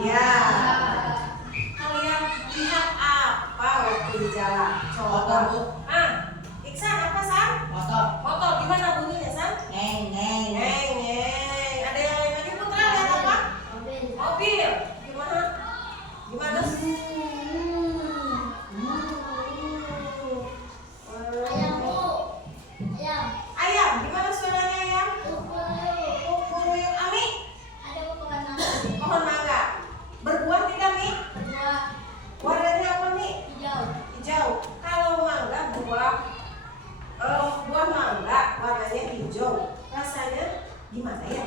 Ya. Kalian lihat apa waktu di jalan? Coba. Iksan apa San? Motor. Motor. Gimana bunyinya San? Neng, neng. Neng, neng. Ada yang lain lagi Putra? Lihat apa? Mobil. Mobil. Gimana? Gimana? Ayam bu. Ayam. Ayam. Gimana suaranya ayam? Kuku. Kuruyuk Ami. Ada pohon mangga. Pohon mangga. Berbuah tidak Mi? Kedua Warnanya apa Mi? hijau. Hijau. Kalau mangga buah mangga warnanya hijau. Rasanya gimana ya?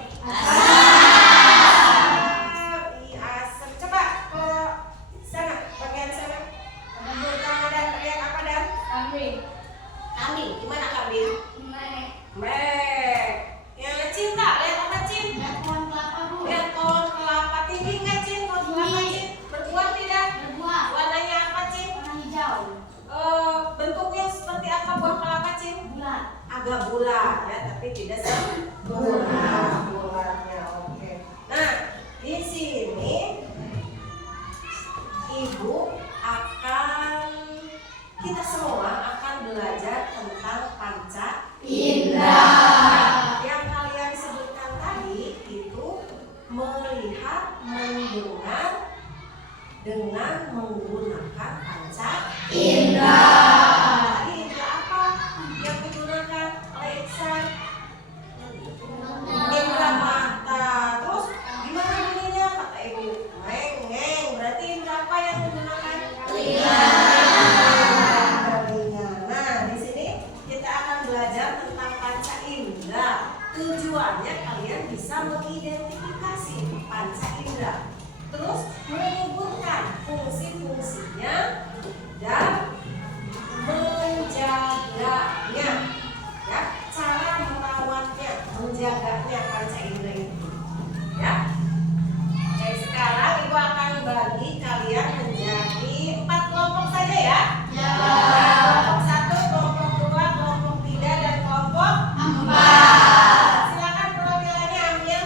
Asam. Coba ke sana, bagian sana. Kamu dan lihat apa dan? Kambing. Kambing. Gimana kambing? Mek. Mek. Yang cinta, lihat apa Cin? Lihat pohon kelapa bu. Lihat pohon kelapa. Tinggi nggak Cin? Pohon kelapa Cin? Berbuah tidak? Berbuah. Warnanya apa Cin? Warna hijau. Bentuknya seperti apa buah kelapa Cin? Bulat. Agak bulat ya, tapi tidak sempurna bulatnya. Oke. Nah, di sini Ibu akan kita semua akan belajar tentang panca Indra. yang kalian sebutkan tadi itu melihat, mendengar dengan menggunakan panca Indra. Tadi indra apa yang digunakan oleh Iksan? Indra mata. Terus gimana bunyinya kata ibu? Ngeng ngeng. Berarti indra apa yang digunakan? Telinga. Nah, di sini kita akan belajar tentang panca indra. Tujuannya kalian bisa mengidentifikasi panca indra. Terus menyebutkan fungsi-fungsinya dan menjaganya, ya, cara merawatnya, menjaganya panca indra itu, ya. Jadi sekarang ibu akan bagi kalian menjadi 4 kelompok saja ya. Kelompok 1, kelompok 2, kelompok 3 dan kelompok 4. Silakan perwakilannya ambil.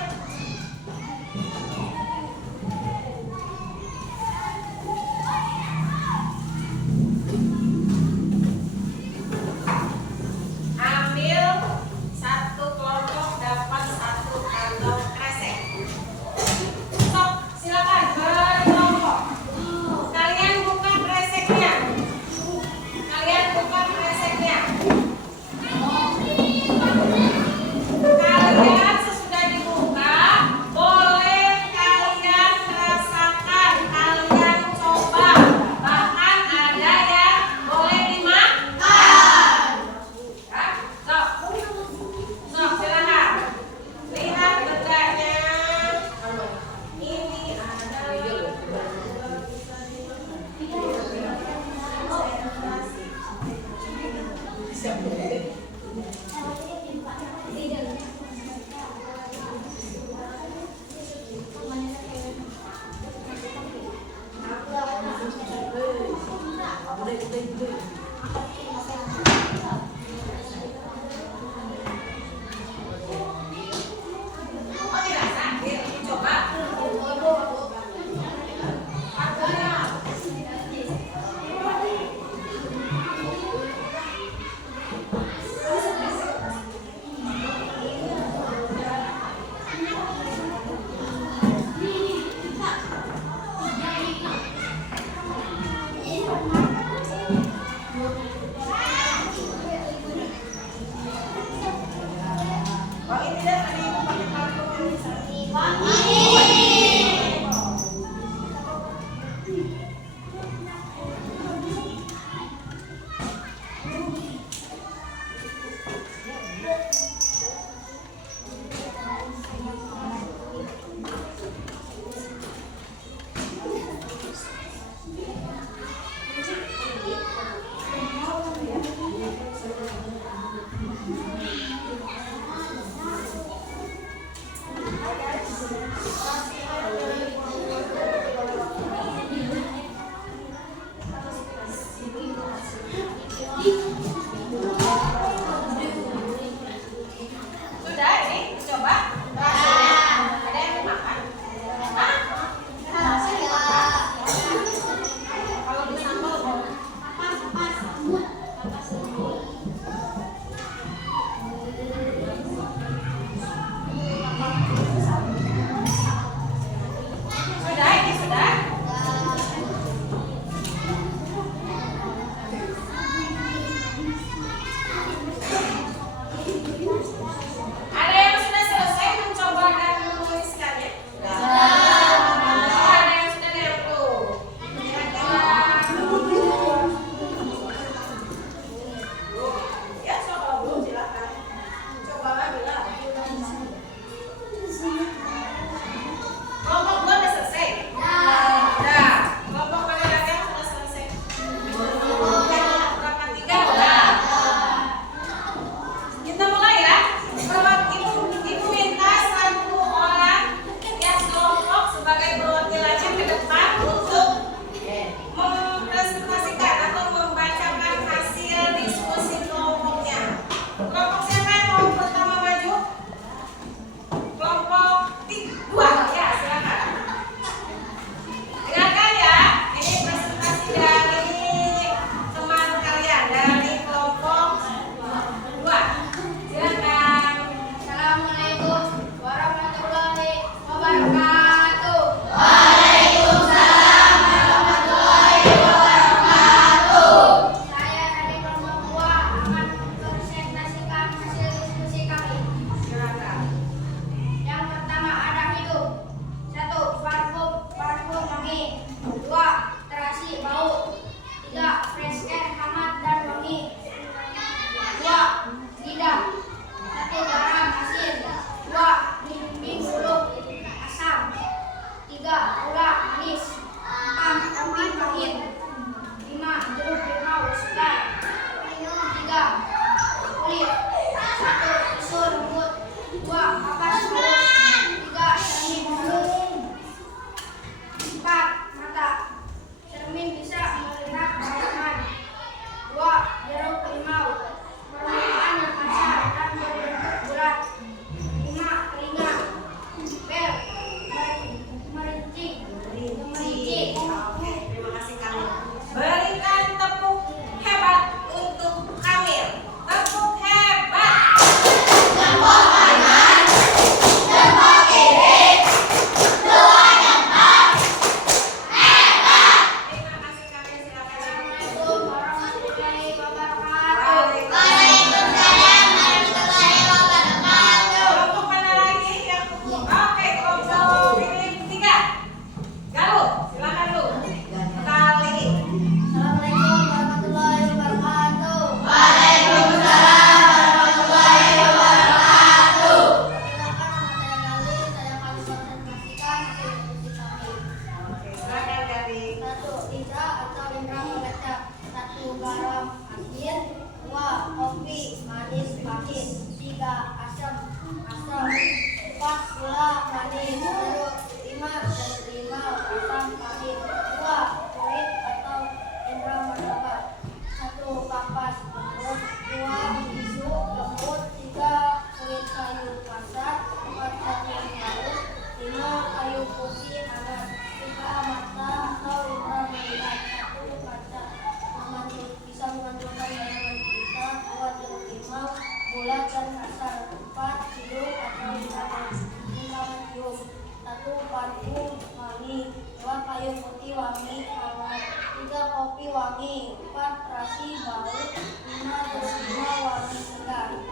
wangi hangat. 3 kopi wangi. 4 terasi bau. 5 bersinar wangi segar. 5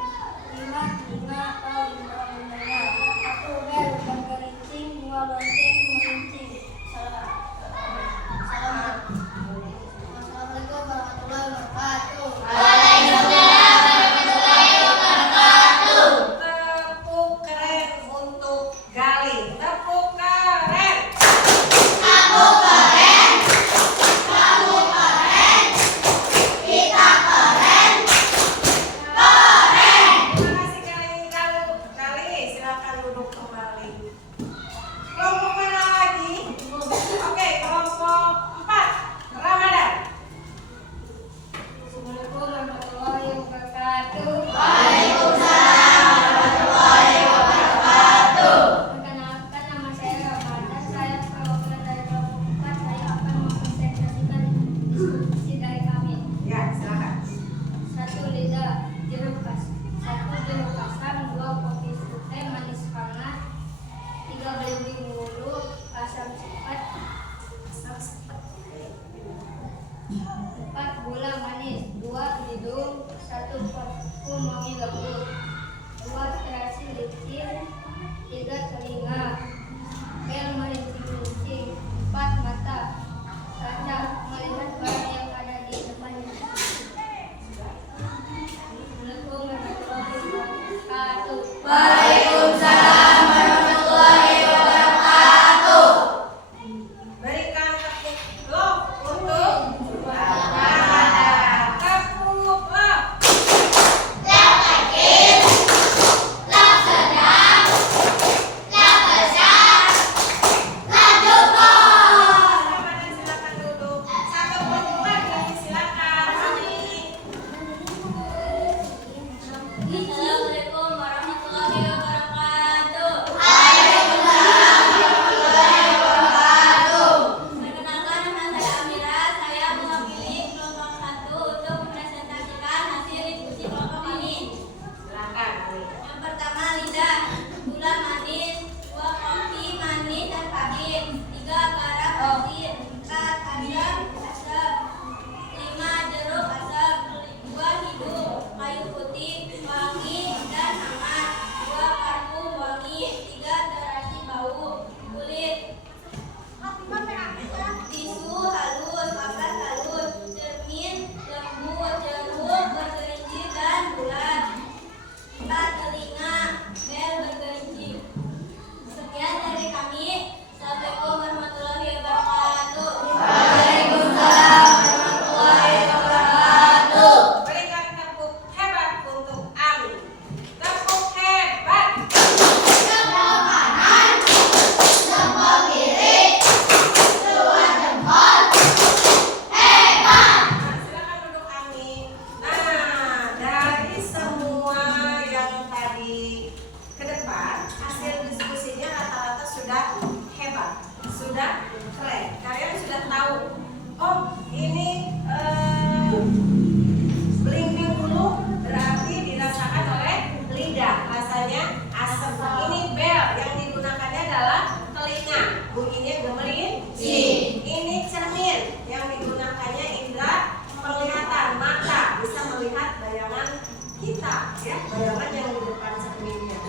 telinga atau indera mendengar. 1 bel bergerincing. 2 lonceng merincing. Assalamualaikum warahmatullahi wabarakatuh. Tepuk keren untuk Gali. Tepuk keren. Terima kasih Gali. Silakan duduk kembali. Kelompok mana lagi? Oke, kelompok 4. Ramadan. Assalamualaikum warahmatullahi wabarakatuh. Perkenalkan, nama saya Ramadan. Saya perwakilan dari kelompok 4. Saya akan mempresentasikan diskusi dari kami. Ya, silakan. 1 lidah jeruk asam. 2 kopi putih manis hangat. 3 belimbing bulu asam cepat. 4 gula manis. 2 hidung. 1 parfum wangi lembut. 2 terasi licin. 3 telinga bel merincing-rincing. 4 mata tanda melihat barang yang ada di depannya. Assalamualaikum warahmatullahi wabarakatuh. Berikan tepuk love untuk Ramadan. Tepuk love. Ramadan silakan duduk. 1 perempuan lagi silakan. Assalamualaikum warahmatullahi wabarakatuh. Perkenalkan, nama saya Amira. Saya mewakili kelompok 1 untuk mempresentasikan hasil diskusi kelompok ini. Silakan. Yang pertama, lidah. Gula manis. 2 kopi manis dan pahit. 3 garam asin. 4 asam. 5 jeruk asam. 2 hidung kayu putih wangi dan hangat. 2 parfum wangi. 3 terasi bau kulit. Tisu halus, kapas halus, cermin lembut, jeruk bergerincing dan bulat. 4 telinga bel bergerincing. Sekian dari kami. Assalamualaikum warahmatullahi wabarakatuh. Berikan tepuk hebat untuk Ali. Tepuk hebat. Nah, silakan duduk Ami. Nah, dari semua yang tadi ke depan, hasil diskusinya rata-rata sudah hebat, sudah keren. Kalian sudah tahu, oh ini belimbing bulu berarti dirasakan oleh lidah, rasanya asam. Ini bel yang digunakannya adalah telinga, bunyinya gemerincing. Ini cermin yang digunakannya indera penglihatan, mata bisa melihat bayangan kita, ya, bayangan yang di depan cerminnya.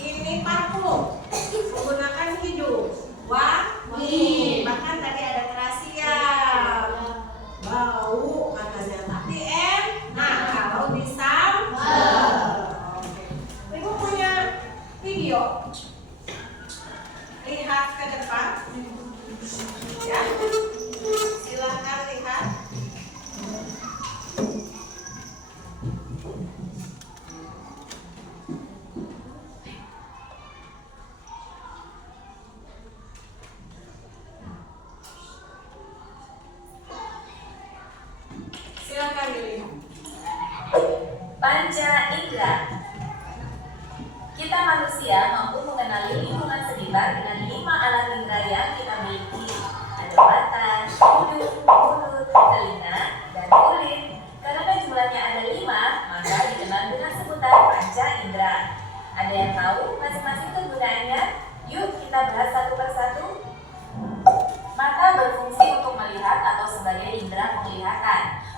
Ini parfum menggunakan hidung, wangi. Bahkan tadi ada terasinya, bau katanya, tapi enak kalau disambal. Oke. Ibu punya video. Lihat ke depan. Ya. Silahkan lihat. Silakan dilihat. Panca indera. Kita manusia mampu mengenali lingkungan sekitar dengan 5 alat indera yang kita miliki. Ada mata, hidung, mulut, telinga, dan kulit. Karena jumlahnya ada 5, maka dikenal dengan sebutan panca indera. Ada yang tahu masing-masing kegunaannya? Yuk kita bahas satu persatu. Mata berfungsi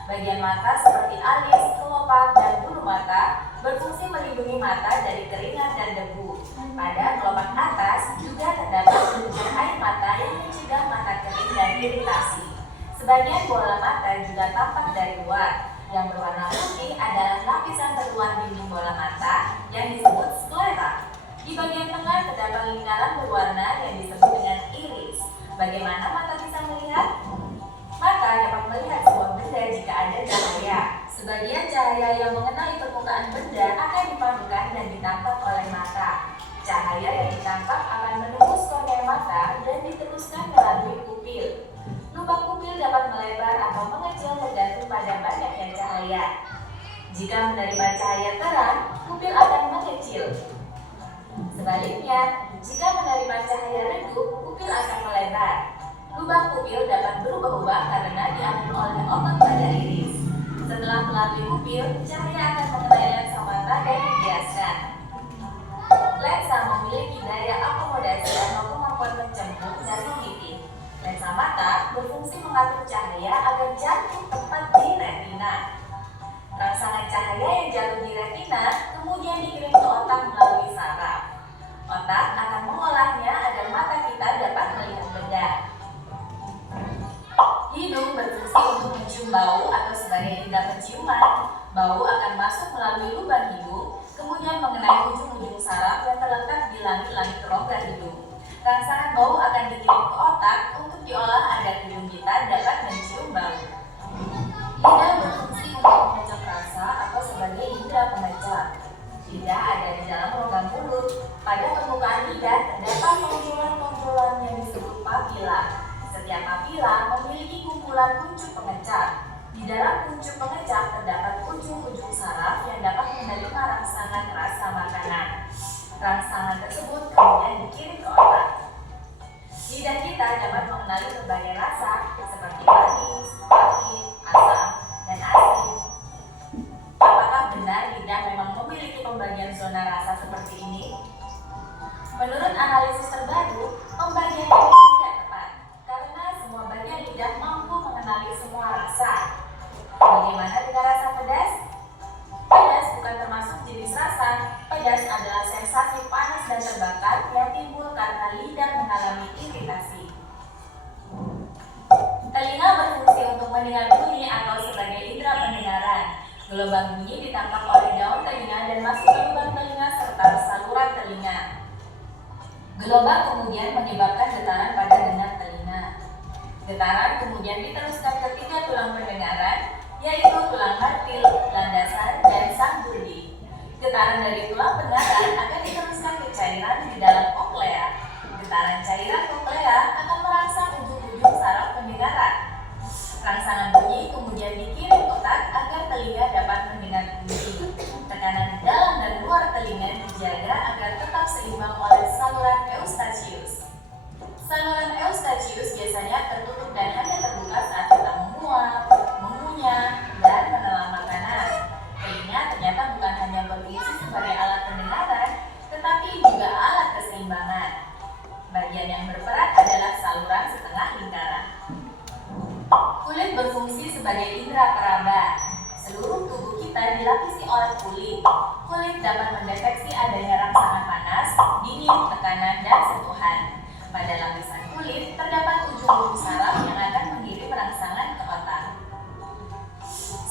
Bagian mata seperti alis, kelopak, dan bulu mata berfungsi melindungi mata dari keringat dan debu. Pada kelopak atas juga terdapat butiran air mata yang mencegah mata kering dan iritasi. Sebagian bola mata juga tampak dari luar. Yang berwarna putih adalah lapisan terluar dinding bola mata yang disebut sklera. Di bagian tengah terdapat lingkaran berwarna yang disebut dengan iris. Bagaimana mata bisa melihat? Mata dapat melihat sebuah benda jika ada cahaya. Sebagian cahaya yang mengenai permukaan benda akan dipadukan dan ditangkap oleh mata. Cahaya yang ditangkap akan menembus kornea mata dan diteruskan melalui pupil. Lubang pupil dapat melebar atau mengecil tergantung pada banyaknya cahaya. Jika menerima cahaya terang, pupil akan mengecil. Sebaliknya, jika menerima cahaya redup, pupil akan melebar. Lubang pupil dapat berubah-ubah karena diambil oleh otot pada iris. Setelah melalui pupil, cahaya akan mengenai lensa mata dan dibiaskan. Lensa memiliki daya akomodasi atau kemampuan mencembung dan memipih. Lensa mata berfungsi mengatur cahaya agar jatuh tepat di retina. Rangsangan cahaya yang jatuh di retina kemudian dikirim ke otak melalui saraf. Otak akan mengolahnya agar mata kita dapat melihat benda. Hidung berfungsi untuk mencium bau atau sebagai indera penciuman. Bau akan masuk melalui lubang hidung, kemudian mengenai ujung-ujung saraf yang terletak di langit-langit rongga hidung. Rangsangan bau akan dikirim ke otak untuk diolah agar hidung kita dapat mencium bau. Lidah berfungsi untuk mengecap rasa atau sebagai indera pengecap. Lidah ada di dalam rongga mulut. Pada permukaan lidah terdapat tonjolan-tonjolan yang disebut papila. Setiap papila memiliki kumpulan kuncup pengecap. Di dalam kuncup pengecap terdapat ujung-ujung saraf yang dapat menerima rangsangan rasa makanan. Rangsangan tersebut kemudian dikirim ke otak. Lidah kita dapat mengenali berbagai rasa seperti manis, pahit, asam, dan asin. Apakah benar lidah memang memiliki pembagian zona rasa seperti ini? Menurut analisis terbaru, pembagian ini tidak tepat karena semua bagian lidah mampu mengenali semua rasa. Bagaimana dengan rasa pedas? Pedas bukan termasuk jenis rasa. Pedas adalah sensasi panas dan terbakar yang timbul karena lidah mengalami iritasi. Telinga berfungsi untuk mendengar bunyi atau sebagai indera pendengaran. Gelombang bunyi ditangkap oleh daun telinga dan masuk ke lubang telinga serta saluran telinga. Gelombang kemudian menyebabkan getaran pada genap telinga. Getaran kemudian diteruskan ke 3 tulang pendengaran, yaitu tulang martil, landasan, dan sanggurdi. Getaran dari tulang pendengaran akan diteruskan ke cairan di dalam koklea. Getaran cairan koklea akan merangsang ujung-ujung saraf pendengaran. Rangsangan bunyi kemudian dikirim otak agar telinga dapat mendengar bunyi. Tekanan di dalam dan luar telinga dijaga agar tetap seimbang oleh saluran eustachius. Saluran eustachius biasanya tertutup dan hanya terbuka saat kita menguap, mengunyah, dan menelan makanan. Telinga ternyata bukan hanya berfungsi sebagai alat pendengaran, tetapi juga alat keseimbangan. Bagian yang berperan adalah saluran setengah lingkaran. Kulit berfungsi sebagai indera peraba. Seluruh tubuh kita dilapisi oleh kulit. Kulit dapat mendeteksi adanya rangsangan panas, dingin, tekanan, dan sentuhan. Pada lapisan kulit terdapat ujung-ujung saraf yang akan mengirim rangsangan ke otak.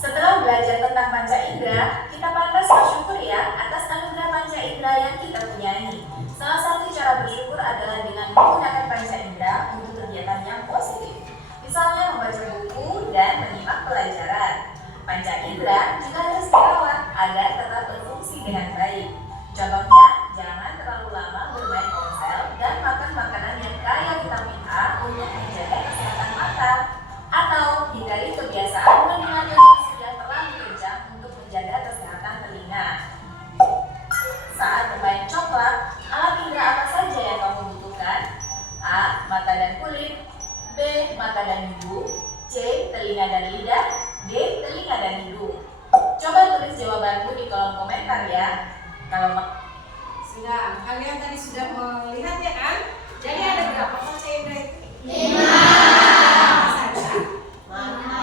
Setelah belajar tentang panca indera, kita pantas bersyukur ya atas anugerah panca indera yang kita punyai. Salah satu cara bersyukur adalah dengan menggunakan panca indera untuk kegiatan yang positif. Misalnya membaca buku dan menyimak pelajaran. Panca indera juga harus dirawat agar tetap berfungsi dengan baik. Contohnya, jangan terlalu lama bermain ponsel dan makan makanan yang kaya vitamin A untuk menjaga kesehatan mata. Atau hindari kebiasaan mendengar musik yang terlalu kencang untuk menjaga kesehatan telinga. Saat bermain coklat, alat indera apa saja yang kamu butuhkan? A. Mata dan kulit. B. Mata dan hidung. C. Telinga dan lidah. D. Telinga dan hidung. Coba tulis jawabanmu di kolom komentar ya. Kalau Sudah, kalian tadi sudah melihat ya kan? Jadi ada berapa panca indera itu? 5. Apa saja? Mata,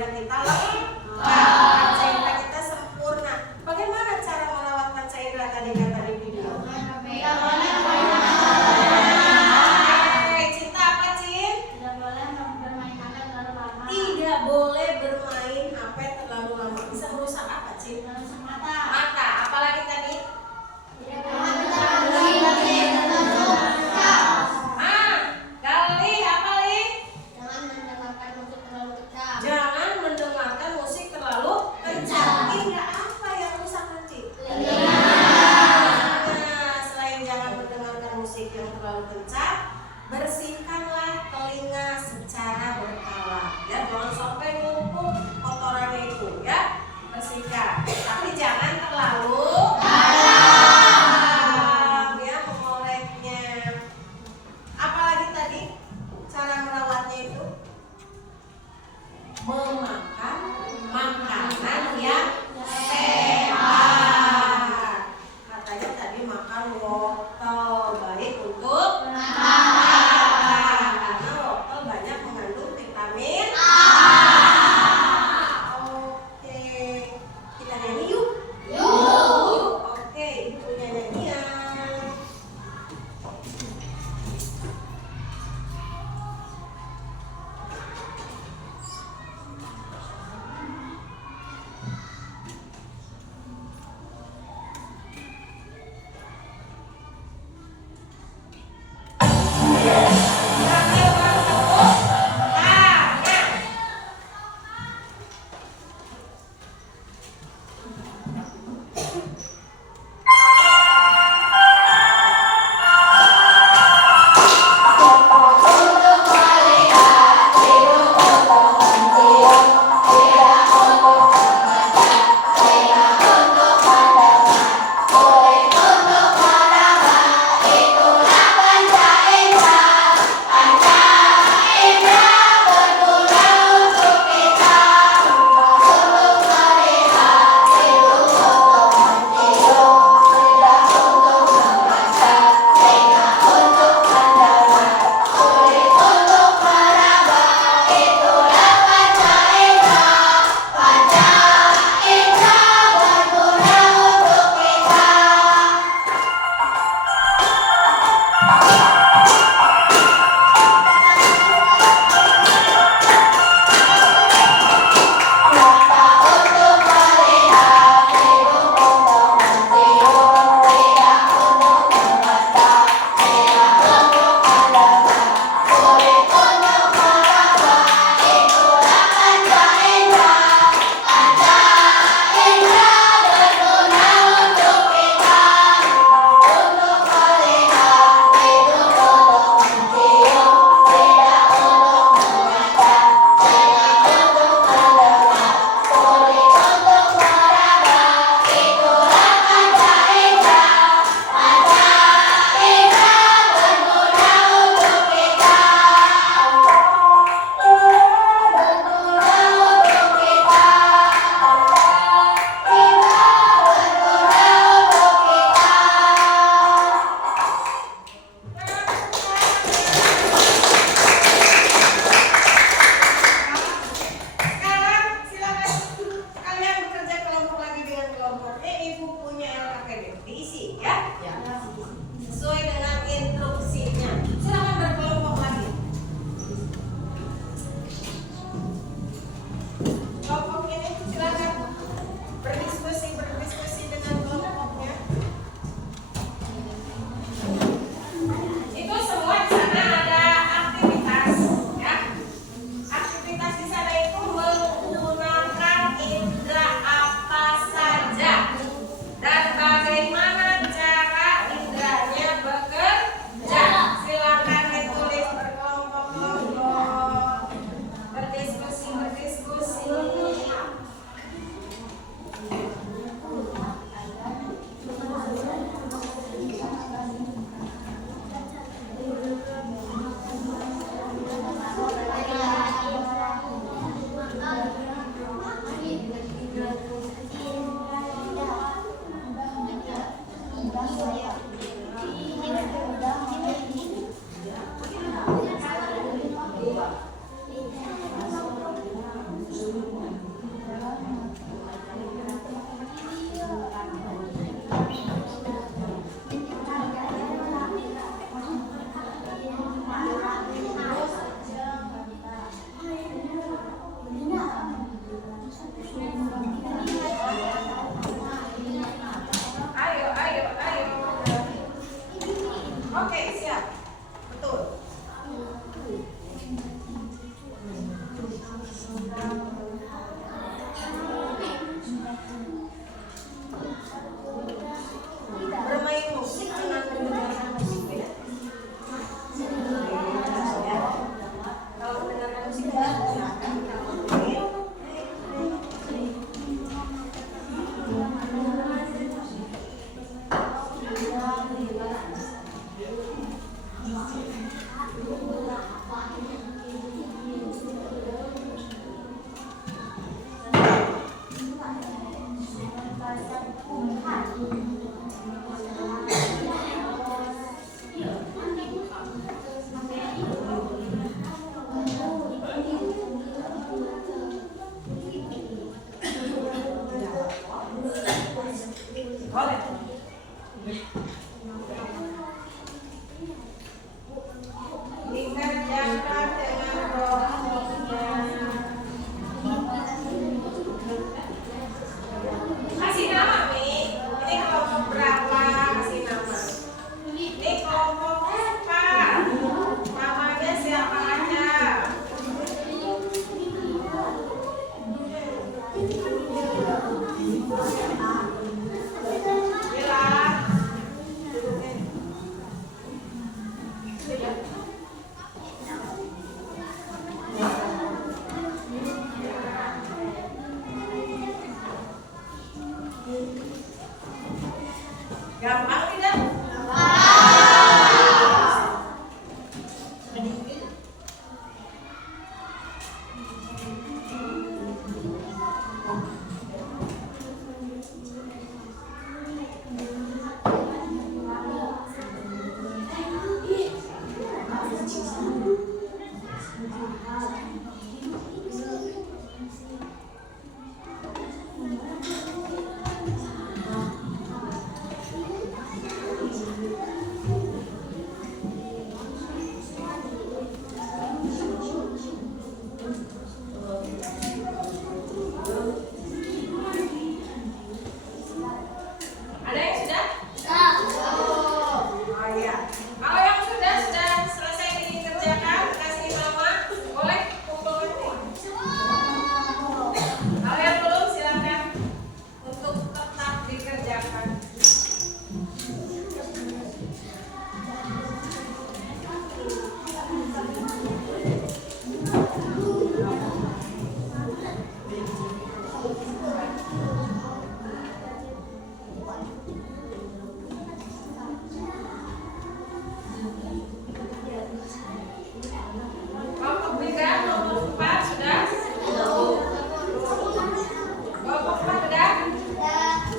indera kita panca indera kita sempurna. Bagaimana cara merawat panca indera tadi kata di video? Cinta apa, Cin? Tidak boleh bermain HP terlalu lama. Tidak boleh bermain HP terlalu lama. Bisa merusak apa, Cin? Merusak mata. Mata. Apalagi tadi? Tidak boleh bermain terlalu keras. Gali apa, Li? Jangan mendengarkan musik terlalu kencang. Jangan mendengarkan musik terlalu kencang. Indra apa yang rusak nanti? Selain jangan mendengarkan musik yang terlalu kencang, bersihkanlah telinga secara berkala. Ya, jangan sampai numpuk kotorannya itu, ya. Bersihkan. Tapi jangan Boleh. Dikerjakan dengan rohnya. Kasih nama nih. Ini kelompok berapa? Kasih nama. Ini kelompok apa? Namanya siapa aja? Gampang tidak? Ada yang sudah? Oh iya. Kalau yang sudah selesai dikerjakan, kasih nama, boleh kumpul nanti. Kalau yang belum silakan untuk tetap dikerjakan. Kelompok tiga, kelompok 4 sudah? Kelompok 4 sudah?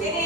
Ini.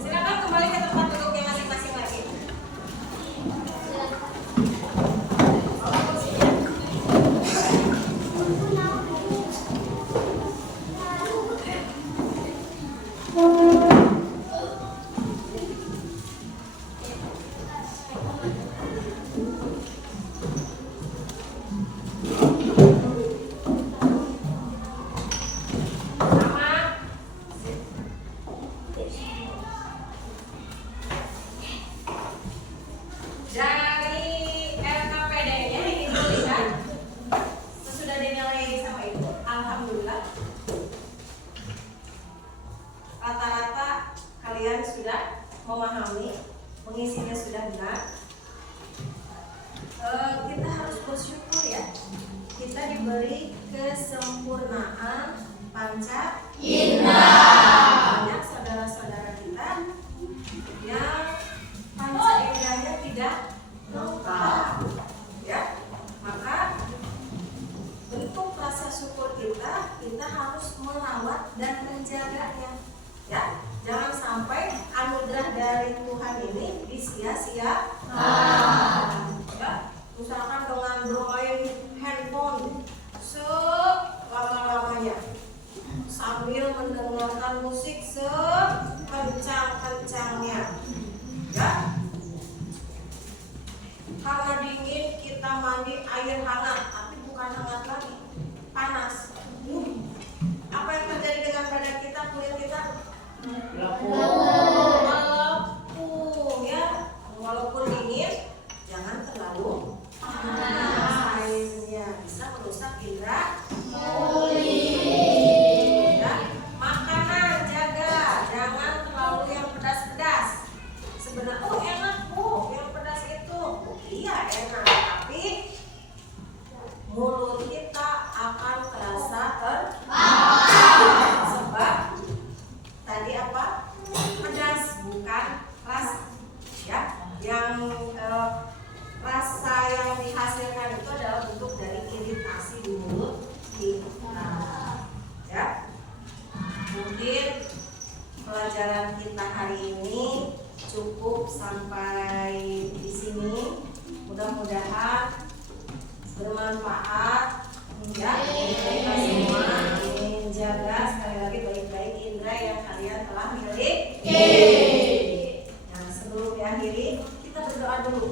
Silakan kembali ke tempat duduknya masing-masing lagi. Sama. Dari LKPD-nya ini dituliskan sudah dinilai sama Ibu. Alhamdulillah. Rata-rata kalian sudah memahami, mengisinya sudah benar. Kita harus bersyukur ya. Kita diberi kesempurnaan panca indera. Banyak saudara-saudara kita yang panca inderanya tidak lengkap, ya. Maka bentuk rasa syukur kita harus merawat dan menjaganya, ya. Jangan sampai anugerah dari Tuhan ini disia-siakan. Ya, misalkan dengan bermain handphone selama-lamanya sambil mendengarkan musik sekencang-kencangnya, ya. Karena dingin kita mandi air hangat, tapi bukan hangat lagi, panas. Apa yang terjadi dengan badan kita, kulit kita? Melepuh, ya. Walaupun dingin, jangan terlalu panas. nggak enak, tapi mulut kita akan terasa sebab tadi apa? Pedas, bukan rasa. Ya, yang rasa yang dihasilkan itu adalah bentuk dari iritasi di mulut kita. Ya, mungkin pelajaran kita hari ini cukup sampai di sini. Mudah-mudahan bermanfaat ya untuk kita semua. Ingin jaga sekali lagi baik-baik indera yang kalian telah miliki. Nah, sebelum diakhiri kita berdoa dulu.